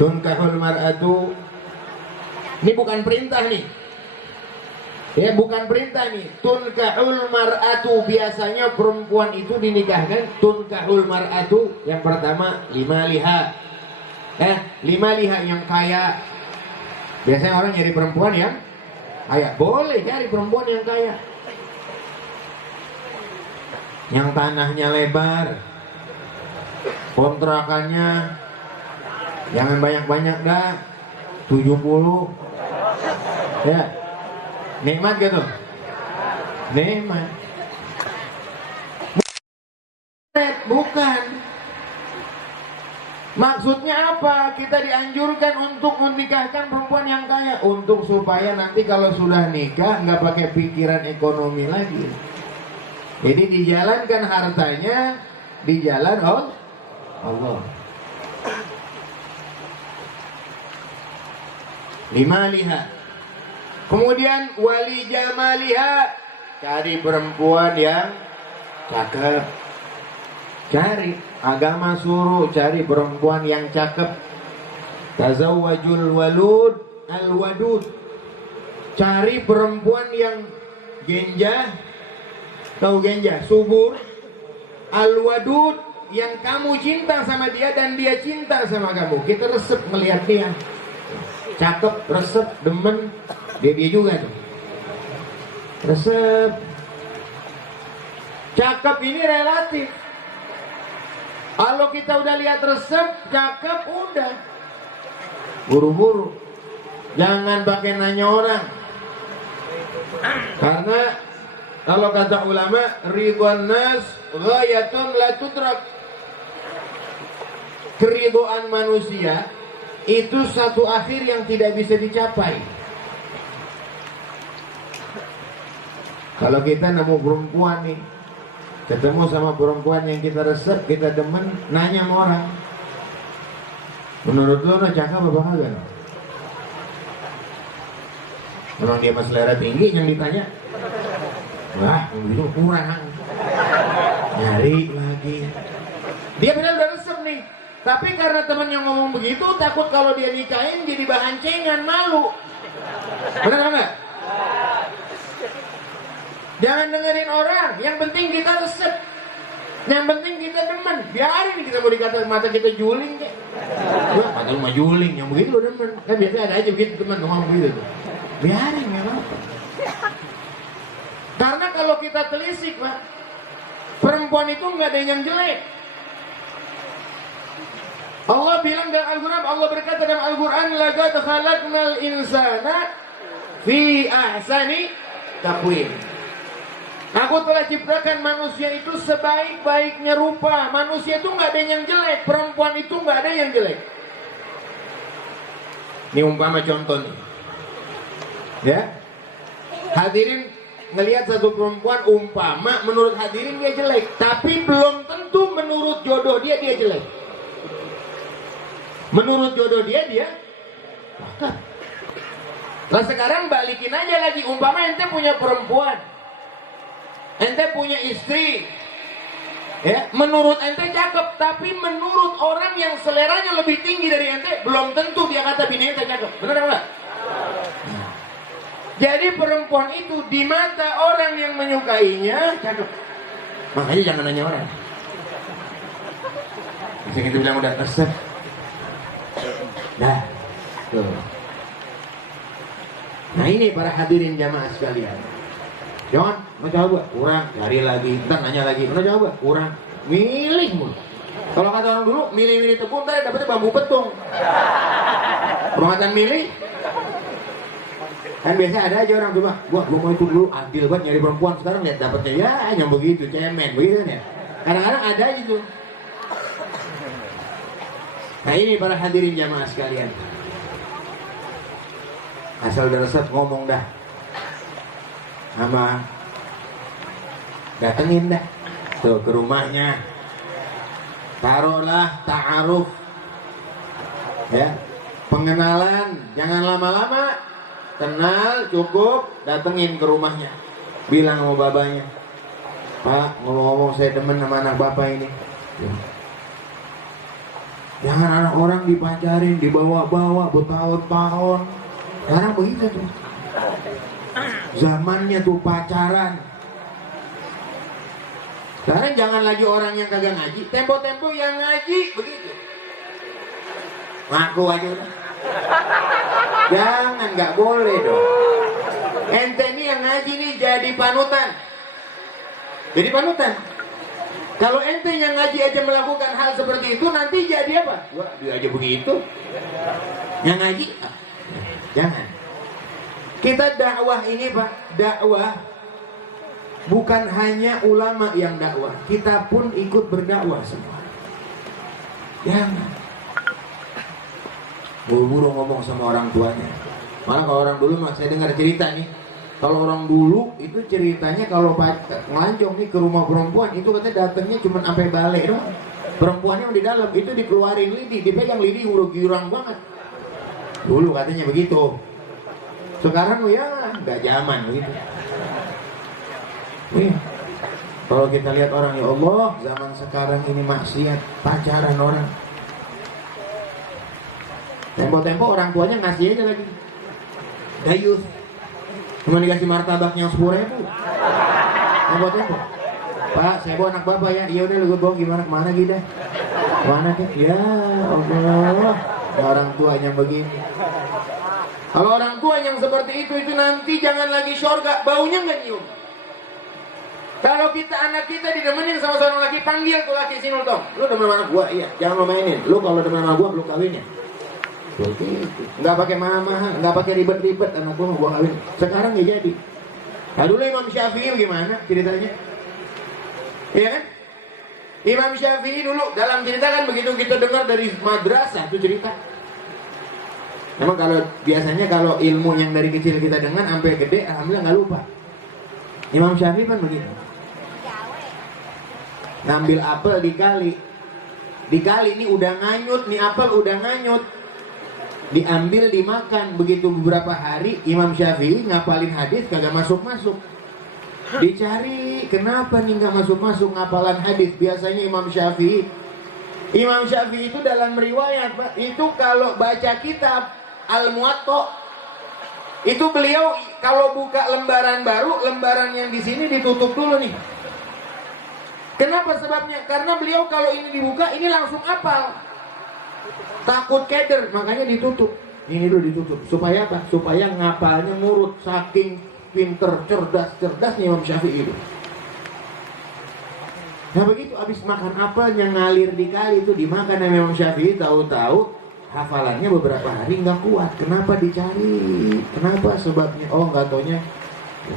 Tunkahul mar'atu. Ini bukan perintah nih. Ya, bukan perintah nih. Tunkahul mar'atu, biasanya perempuan itu dinikahkan. Tunkahul mar'atu, yang pertama lima liha. Lima liha yang kaya. Biasanya orang nyari perempuan yang kaya. Boleh cari perempuan yang kaya, yang tanahnya lebar, kontrakannya jangan banyak-banyak dah, 70. Ya, nikmat gitu, nikmat. Bukan. Maksudnya apa? Kita dianjurkan untuk menikahkan perempuan yang kaya, untuk supaya nanti kalau sudah nikah nggak pakai pikiran ekonomi lagi. Jadi dijalankan hartanya di jalan Allah. Lima liha. Kemudian wali jamaliha, cari perempuan yang cakep. Cari, agama suruh cari perempuan yang cakep. Tazawwajul walud al-wadud. Cari perempuan yang genjah. Tahu genjah? Subur. Al-wadud, yang kamu cinta sama dia dan dia cinta sama kamu. Kita resep melihat dia. Cakep, resep, demen. Dia juga tuh. Resep. Cakep ini relatif. Kalau kita udah lihat resep, cakep, udah buru-buru. Jangan pakai nanya orang. Karena kalau kata ulama, ridwan nas ghayatun la tudrak. Keridhaan manusia itu satu akhir yang tidak bisa dicapai. Kalau kita nemu perempuan nih, ketemu sama perempuan yang kita resep, kita demen, nanya sama orang, menurut lo cakep apa kagak? Emang dia mas selera tinggi yang ditanya? Wah, itu kurang. Nyari lagi. Dia benar udah resep nih, tapi karena temannya ngomong begitu, takut kalau dia nikahin jadi bahan cengan, malu. Benar enggak? Jangan dengerin orang, yang penting kita resep, yang penting kita demen. Biarin kita mau dikata mata kita juling kek. Wah, mata lu mah juling, yang begitu lo demen. Kan biasa ada aja begitu teman ngomong begitu tuh. Biarin, nggak apa-apa. Karena kalau kita telisik, Pak, perempuan itu nggak ada yang jelek. Allah bilang dalam Al-Quran, Allah berkata dalam Al-Quran, laqad khalaqnal insana fi ahsani taqwim. Aku telah ciptakan manusia itu sebaik-baiknya rupa. Manusia itu nggak ada yang jelek, perempuan itu nggak ada yang jelek. Ini umpama contoh nih, ya. Hadirin ngelihat satu perempuan, umpama menurut hadirin dia jelek, tapi belum tentu menurut jodoh dia jelek. Menurut jodoh dia bahkan. Nah sekarang balikin aja lagi, umpama ente punya perempuan, ente punya istri, ya, menurut ente cakep, tapi menurut orang yang seleranya lebih tinggi dari ente, belum tentu dia kata bini ente cakep. Benar enggak? Jadi perempuan itu di mata orang yang menyukainya cakep. Makanya jangan nanya orang. Bisa kita bilang udah resep. Dah, tuh. Nah ini para hadirin jamaah sekalian. Jangan, mau coba, kurang, cari lagi, ntar nanya lagi, mau coba, kurang, milih mulu. Kalau kata orang dulu, milih-milih tepung, ntar dapetnya bambu petung. Perhatian milih. Kan biasa ada aja orang tuh, gua mau itu dulu, adil banget nyari perempuan, sekarang lihat dapetnya, ya yang begitu, cemen, begitu kan ya. Kadang-kadang ada aja tuh. Nah ini para hadirin jamaah sekalian. Asal udah resep ngomong dah. Sama datengin dah tuh ke rumahnya, taruhlah ta'aruf, ya, pengenalan, jangan lama-lama, kenal cukup, datengin ke rumahnya, bilang sama babanya, Pak, ngomong-ngomong saya demen sama anak bapak ini. Jangan anak orang dipacarin, dibawa-bawa bertahun-tahun. Sekarang begitu tuh. Zamannya tuh pacaran. Sekarang jangan lagi orang yang kagak ngaji, tempo-tempo yang ngaji begitu. Ngaku aja udah. Jangan, nggak boleh dong. Ente ini yang ngaji nih jadi panutan. Jadi panutan. Kalau ente yang ngaji aja melakukan hal seperti itu, nanti jadi apa? Wah, dia aja begitu. Yang ngaji, jangan. Kita dakwah ini Pak, dakwah bukan hanya ulama yang dakwah, kita pun ikut berdakwah semua. Jangan. Buru-buru ngomong sama orang tuanya. Malah kalau orang dulu mah saya dengar cerita nih. Kalau orang dulu itu ceritanya kalau ngelancong nih ke rumah perempuan itu katanya datangnya cuma sampai balik doang. Perempuannya di dalam itu dikeluarin lidi, dipegang lidi udah girang banget. Dulu katanya begitu. Sekarang ya nggak zaman begitu. Kalau kita lihat orang, ya Allah, zaman sekarang ini maksiat, pacaran orang. Tempo-tempo orang tuanya ngasih aja lagi. Dayus. Cuma dikasih martabaknya 10.000. Tempo-tempo. Pak, saya bawa anak bapak ya. Iya udah lu bawa gimana kemana gitu? Mana tuh? Ya Allah. Orang tuanya begini. Kalau orang tua yang seperti itu nanti jangan lagi surga, baunya nggak nyium. Kalau kita anak kita didemenin sama seorang laki, panggil tuh laki sini tong. Lu demen sama anak gua, iya. Jangan lo mainin. Lu kalau demen sama gua, lu kawinnya. Begitu. Nggak pakai mahal-mahal, nggak pakai ribet-ribet, anak gua kawin. Sekarang ya jadi. Nah dulu Imam Syafi'i gimana ceritanya? Iya kan? Imam Syafi'i dulu dalam cerita kan begitu kita dengar dari madrasah itu cerita. Memang kalau biasanya kalau ilmu yang dari kecil kita dengar sampai gede, alhamdulillah nggak lupa. Imam Syafi'i kan begitu. Ngambil apel di kali ini udah nganyut, nih apel udah nganyut. Diambil dimakan, begitu beberapa hari Imam Syafi'i ngapalin hadis kagak masuk-masuk. Dicari kenapa nih nggak masuk-masuk ngapalan hadis. Biasanya Imam Syafi'i itu dalam riwayat Pak, itu kalau baca kitab Al-Muwatta itu beliau kalau buka lembaran baru, lembaran yang di sini ditutup dulu nih. Kenapa sebabnya? Karena beliau kalau ini dibuka ini langsung hafal. Takut keder, makanya ditutup. Ini dulu ditutup. Supaya apa? Supaya ngapalnya nurut. Saking pinter, cerdasnya Imam Syafi'i itu. Nah begitu abis makan apel yang ngalir di kali itu dimakan sama Imam Syafi'i, tahu-tahu hafalannya beberapa hari nggak kuat. Kenapa dicari? Kenapa sebabnya? Oh nggak taunya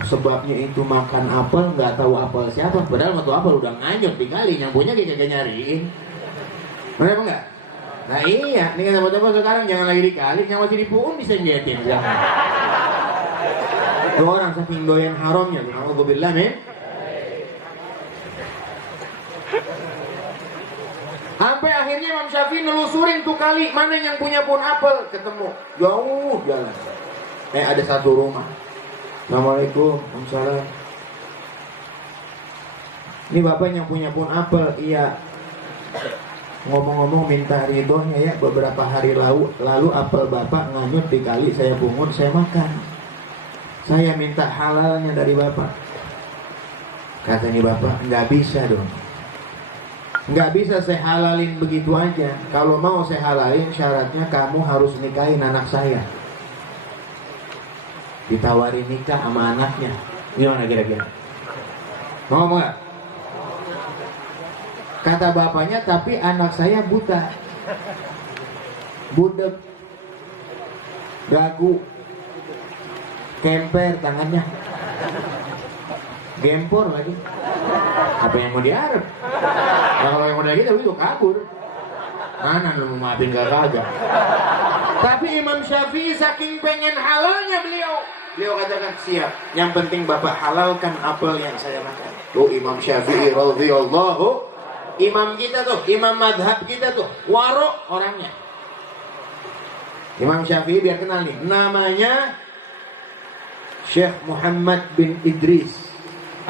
sebabnya itu makan apel, nggak tahu apel siapa. Padahal waktu apel udah nganyut di kali, yang punya kayak nyariin. Benar apa enggak? Nah iya, nih teman-teman sekarang jangan lagi dikali, yang masih dipuun disenggetin. Dua orang saking doyan haramnya, alhamdulillah men. Sampai akhirnya Imam Syafi'i nelusurin tuh kali mana yang punya pohon apel, ketemu jauh jalan. Ada satu rumah. Assalamualaikum, waalaikumsalam. Ini bapak yang punya pohon apel, iya. Ngomong-ngomong minta ridhonya ya, beberapa hari lalu apel bapak nganyut di kali, saya pungut, saya makan. Saya minta halalnya dari bapak. Kata ini bapak, nggak bisa dong. Nggak bisa saya halalin begitu aja. Kalau mau saya halalin, syaratnya kamu harus nikahin anak saya. Ditawarin nikah sama anaknya. Gimana kira-kira? Mau nggak? Kata bapaknya, tapi anak saya buta, budek, gagu, kemper tangannya, gempor lagi. Apa yang mau diharap? Nah, kalau yang model gitu itu kabur. Mana lu mau maafin kagak? Tapi Imam Syafi'i saking pengen halalnya beliau katakan siap. Yang penting bapak halalkan apel yang saya makan. Tuh Imam Syafi'i radhiyallahu. Imam kita tuh, imam madhab kita tuh, warok orangnya. Imam Syafi'i biar kenal nih, namanya Syekh Muhammad bin Idris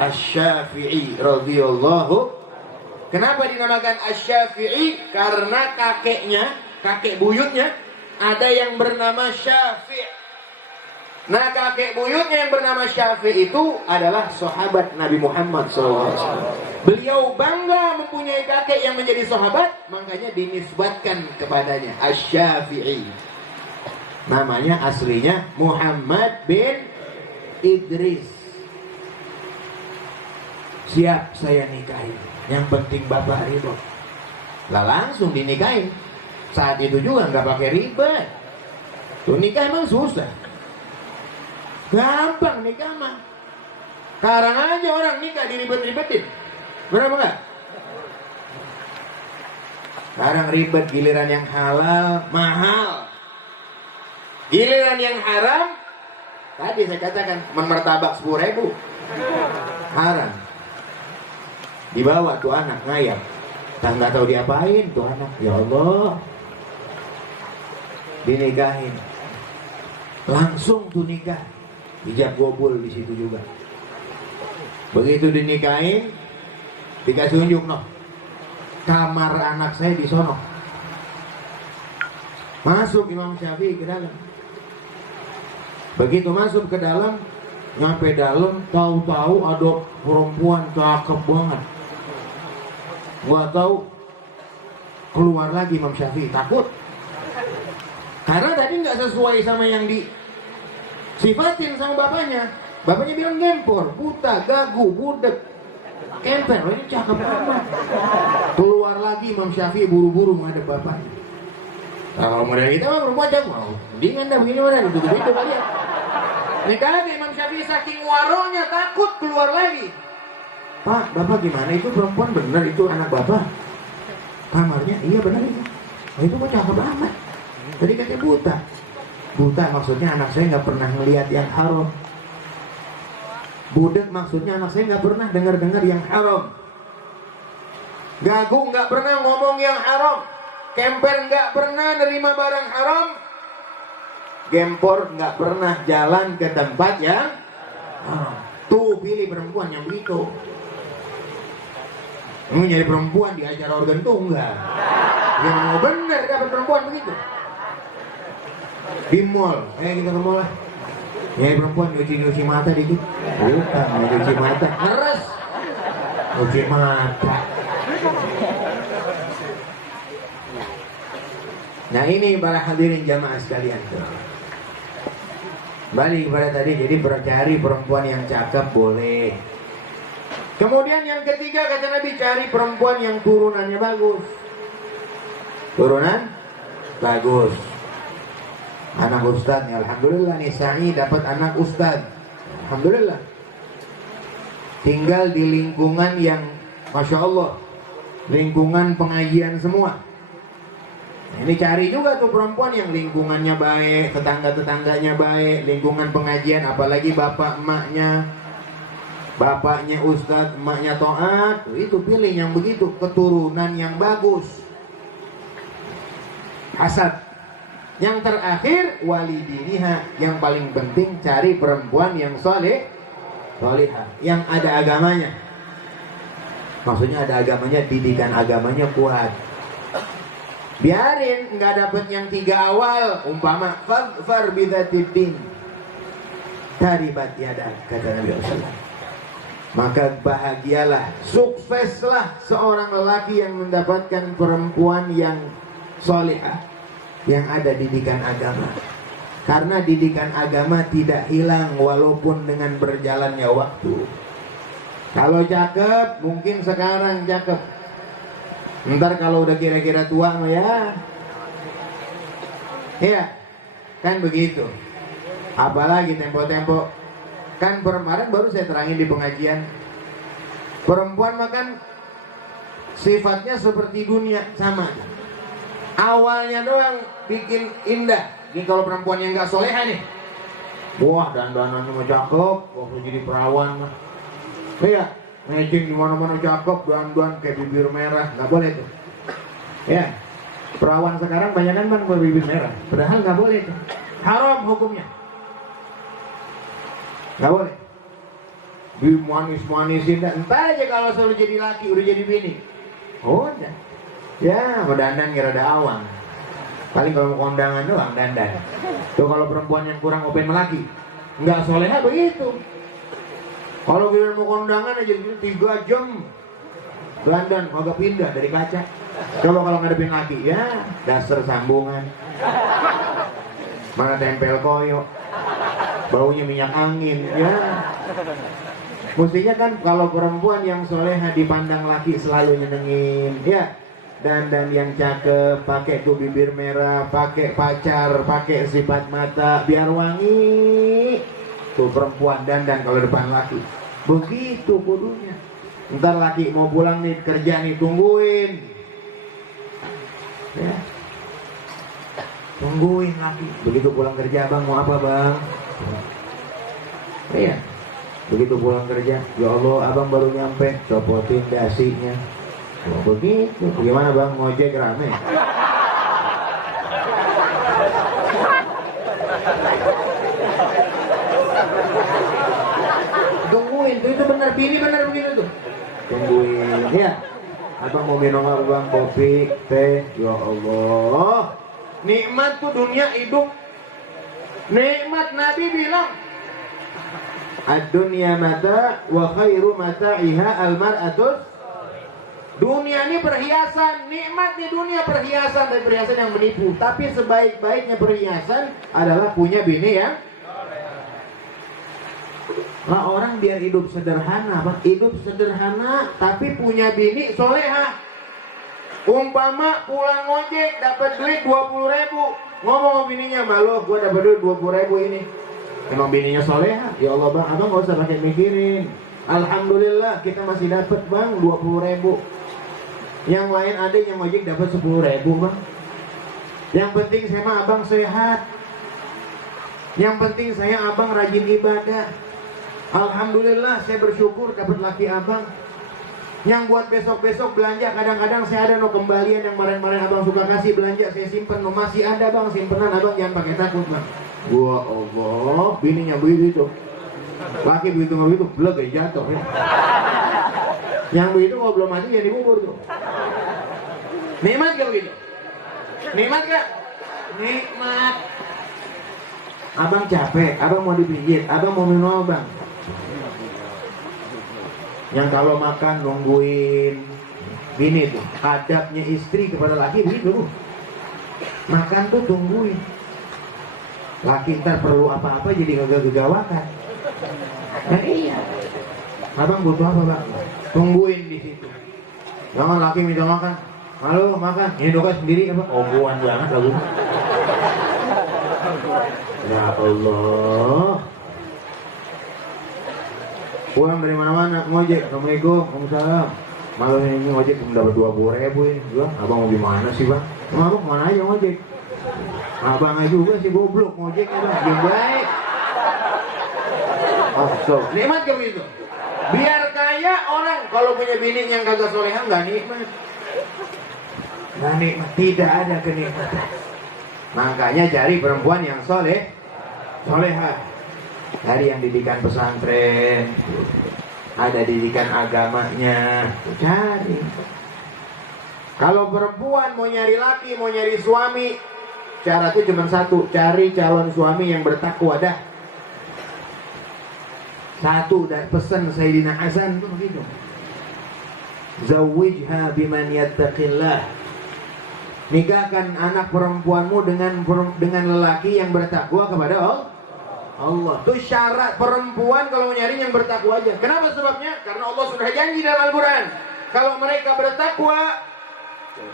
Asy-Syafi'i radhiyallahu Kenapa dinamakan Asy-Syafi'i? Karena kakek buyutnya ada yang bernama Syafi'. Nah, kakek buyutnya yang bernama Syafi' itu adalah sahabat Nabi Muhammad SAW. Beliau bangga mempunyai kakek yang menjadi sahabat, makanya dinisbatkan kepadanya Asy-Syafi'i. Namanya aslinya Muhammad bin Idris. Siap saya nikahin, yang penting bapak ridho. Lah langsung dinikahin. Saat itu juga nggak pakai ribet. Tuh nikah emang susah. Gampang nikah mah. Sekarang aja orang nikah diribet-ribetin. Berapa enggak? Sekarang ribet, giliran yang halal mahal. Giliran yang haram, tadi saya katakan martabak 10.000 haram. Dibawa tuh anak ngayap, nggak tahu diapain tuh anak. Ya Allah, dinikahin, langsung tuh nikah, hijab gobul di situ juga. Begitu dinikahin, dikasih unjuk noh, kamar anak saya di sono. Masuk Imam Syafi'i ke dalam. Begitu masuk ke dalam, nyampe dalam, tahu-tahu ada perempuan cakep banget. Gua tahu keluar lagi Imam Syafi'i, takut. Karena tadi nggak sesuai sama yang disifatin sama bapaknya. Bapaknya bilang gempor, buta, gagu, budek, kemper. Oh, ini cakep amat. Keluar lagi Imam Syafi'i buru-buru menghadap bapaknya. Kalau model kita mah perempuan cakep, mau mendingan dah begini mana, duduk-duduk kalian. Nikah lagi Imam Syafi'i saking waronya takut keluar lagi. Pak, bapak gimana? Itu perempuan bener, itu anak bapak. Kamarnya, iya bener itu. Oh, itu kok cakep amat. Tadi katanya buta. Buta maksudnya anak saya nggak pernah ngelihat yang haram. Budek maksudnya anak saya nggak pernah dengar yang haram. Gagu nggak pernah ngomong yang haram. Kemper nggak pernah nerima barang haram. Gempor nggak pernah jalan ke tempat yang tuh pilih perempuan yang begitu. Mau nyari perempuan diajar organ tunggal. Yang mau bener dapat perempuan begitu. Di mall, kita ke mall lah. Nyari perempuan nyuci mata dikit. Bukan nyuci mata, ngeres. Nyuci mata. Nah ini para hadirin jamaah sekalian tuh. Balik kepada tadi, jadi cari perempuan yang cakep boleh. Kemudian yang ketiga kata Nabi, cari perempuan yang turunannya bagus. Turunan bagus. Anak ustadz, ya alhamdulillah nih Sa'i dapat anak ustadz. Alhamdulillah. Tinggal di lingkungan yang Masya Allah, lingkungan pengajian semua. Ini cari juga tuh perempuan yang lingkungannya baik, tetangga-tetangganya baik, lingkungan pengajian, apalagi bapak emaknya, bapaknya ustadz, emaknya taat, itu pilih yang begitu, keturunan yang bagus. Hasad. Yang terakhir walidiniha, yang paling penting cari perempuan yang solehah, yang ada agamanya. Maksudnya ada agamanya, didikan agamanya kuat. Biarin nggak dapet yang 3 awal, umpama fadfar bidzatiddin taribat yada, kata Nabi SAW. Maka bahagialah, sukseslah seorang lelaki yang mendapatkan perempuan yang solehah, yang ada didikan agama. Karena didikan agama tidak hilang walaupun dengan berjalannya waktu. Kalau cakep, mungkin sekarang cakep. Ntar kalau udah kira-kira tua mah ya. Iya, kan begitu. Apalagi tempo-tempo. Kan kemarin baru saya terangin di pengajian. Perempuan makan sifatnya seperti dunia, sama. Awalnya doang bikin indah. Ini kalau perempuan yang gak soleha nih, wah dandanannya mah cakep, waktu jadi perawan mah. Iya, matching di mana-mana cakep, dandan kayak bibir merah, nggak boleh tuh. Ya, perawan sekarang banyak kan bang berbibir merah, padahal nggak boleh tuh, haram hukumnya, nggak boleh. Dimanis-manisin, entar aja kalau selalu jadi laki, udah jadi bini, Udah. Ya, mau dandan kira ada awang. Paling kalau mau kondangan doang dandan. Tuh kalau perempuan yang kurang open melaki, nggak soleha begitu. Kalau kita mau kondangan aja 3 jam dandan kagak pindah dari kaca. Coba kalau ngadepin laki, ya dasar sambungan. Mana tempel koyo, baunya minyak angin, ya. Mestinya kan kalau perempuan yang soleha dipandang laki selalu nyenengin, ya. Dan yang cakep, pakai tuh bibir merah, pakai pacar, pakai sifat mata, biar wangi. Tuh perempuan dandan kalau depan laki. Begitu kudunya. Ntar laki mau pulang nih kerja nih, tungguin. Ya. Tungguin laki. Begitu pulang kerja, bang mau apa bang? Iya. Begitu pulang kerja, ya Allah abang baru nyampe, copotin dasinya. Oh, begitu. Gimana bang, ngojek rame? Tungguin tuh, itu benar, bini benar begitu tuh. Tungguin, ya. Abang mau minum apa bang? Kopi, teh. Ya Allah, nikmat tuh dunia hidup. Nikmat, Nabi bilang, ad-dunya mata wa khairu mata'iha al-mar'atus. Dunia ini perhiasan, nikmat di dunia perhiasan, dan perhiasan yang menipu. Tapi sebaik-baiknya perhiasan adalah punya bini ya. Lah orang biar hidup sederhana, Pak. Hidup sederhana tapi punya bini soleha. Umpama pulang ngojek dapat duit 20.000, ngomong sama bininya, malu gua dapat duit 20.000 ini. Emang bininya soleha, ya Allah bang, abang gak usah pakai mikirin. Alhamdulillah kita masih dapat bang 20.000. Yang lain ada yang ngojek dapat 10.000 bang. Yang penting saya mah abang sehat. Yang penting saya abang rajin ibadah. Alhamdulillah saya bersyukur dapat laki abang. Yang buat besok-besok belanja, kadang-kadang saya ada no kembalian yang kemarin-kemarin abang suka kasih belanja, saya simpen no, masih ada bang, simpenan abang, jangan pakai takut bang. Wah Allah, bininya begitu. Laki begitu beleg aja jatuh ya. Yang begitu kalau belum mati jadi kubur tuh. Nikmat gak begitu? Nikmat gak? Nikmat. Abang capek, abang mau dipijit, abang mau minum abang. Yang kalau makan nungguin. Bini tuh, adabnya istri kepada laki begitu. Makan tuh tungguin. Laki ntar perlu apa-apa jadi gegagawakan. Nah iya. Abang butuh apa bang? Tungguin di situ. Jangan laki minta makan. Halo makan. Ini doa sendiri apa? Omongan banget lagu. Ya Allah. Pulang dari mana-mana ngojek. Assalamualaikum. Waalaikumsalam. Malam ini ngojek dapat 20.000 ini. Gua, abang mau gimana sih bang? Abang kemana aja ngojek? Abangnya juga sih goblok ngojeknya bang. Yang baik. Oh, so. Nikmat ke begitu? Biar kaya orang kalau punya bini yang kagak soleha nggak nikmat. Nggak nikmat, tidak ada kenikmatan. Makanya cari perempuan yang soleha. Cari yang didikan pesantren, ada didikan agamanya, cari. Kalau perempuan mau nyari laki, mau nyari suami, cara itu cuma satu, cari calon suami yang bertakwa dah. Satu dan pesan Sayyidina Hasan tuh begitu. Zawijha biman yattaqillah. Nikahkan anak perempuanmu dengan lelaki yang bertakwa kepada Allah. Itu syarat perempuan kalau nyari yang bertakwa aja. Kenapa sebabnya? Karena Allah sudah janji dalam Al-Quran. Kalau mereka bertakwa,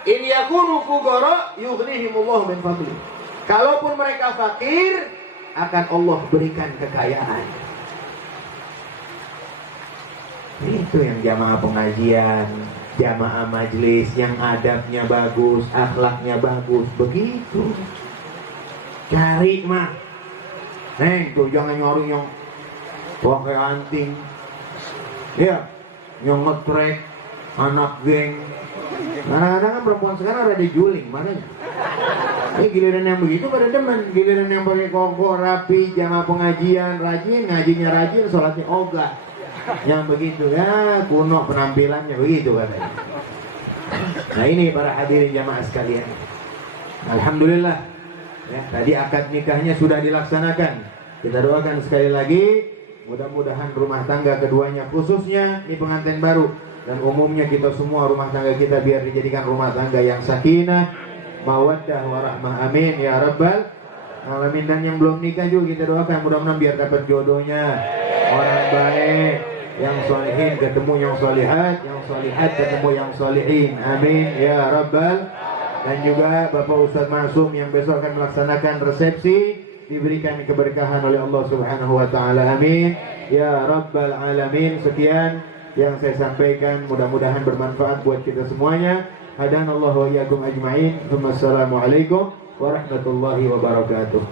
in yakunu fuqara yughnihimullahu min fadli. Kalaupun mereka fakir, akan Allah berikan kekayaan. Itu yang jamaah pengajian, jamaah majlis yang adabnya bagus, akhlaknya bagus, begitu. Cari mah. Tuh jangan nyari yang pakai anting. Ya, yang ngetrek anak geng. Kadang-kadang kan perempuan sekarang ada dijuling, makanya. Ini giliran yang begitu pada demen, giliran yang pakai koko rapi, jamaah pengajian rajin, ngajinya rajin, sholatnya ogah. Yang begitu ya kuno penampilannya begitu katanya. Nah ini para hadirin jamaah sekalian. Alhamdulillah. Ya, tadi akad nikahnya sudah dilaksanakan. Kita doakan sekali lagi. Mudah-mudahan rumah tangga keduanya khususnya ini pengantin baru dan umumnya kita semua rumah tangga kita biar dijadikan rumah tangga yang sakinah, mawaddah, warahmah. Amin ya rabbal alamin. Dan yang belum nikah juga kita doakan mudah-mudahan biar dapat jodohnya, orang baik, yang solehin ketemu yang solihat ketemu yang solihin. Amin ya rabbal. Dan juga Bapak Ustadz Masum yang besok akan melaksanakan resepsi diberikan keberkahan oleh Allah Subhanahu wa taala. Amin ya rabbal alamin. Sekian yang saya sampaikan, mudah-mudahan bermanfaat buat kita semuanya. Hadanallahu wa iyyakum ajmain. Wassalamualaikum warahmatullahi wabarakatuh.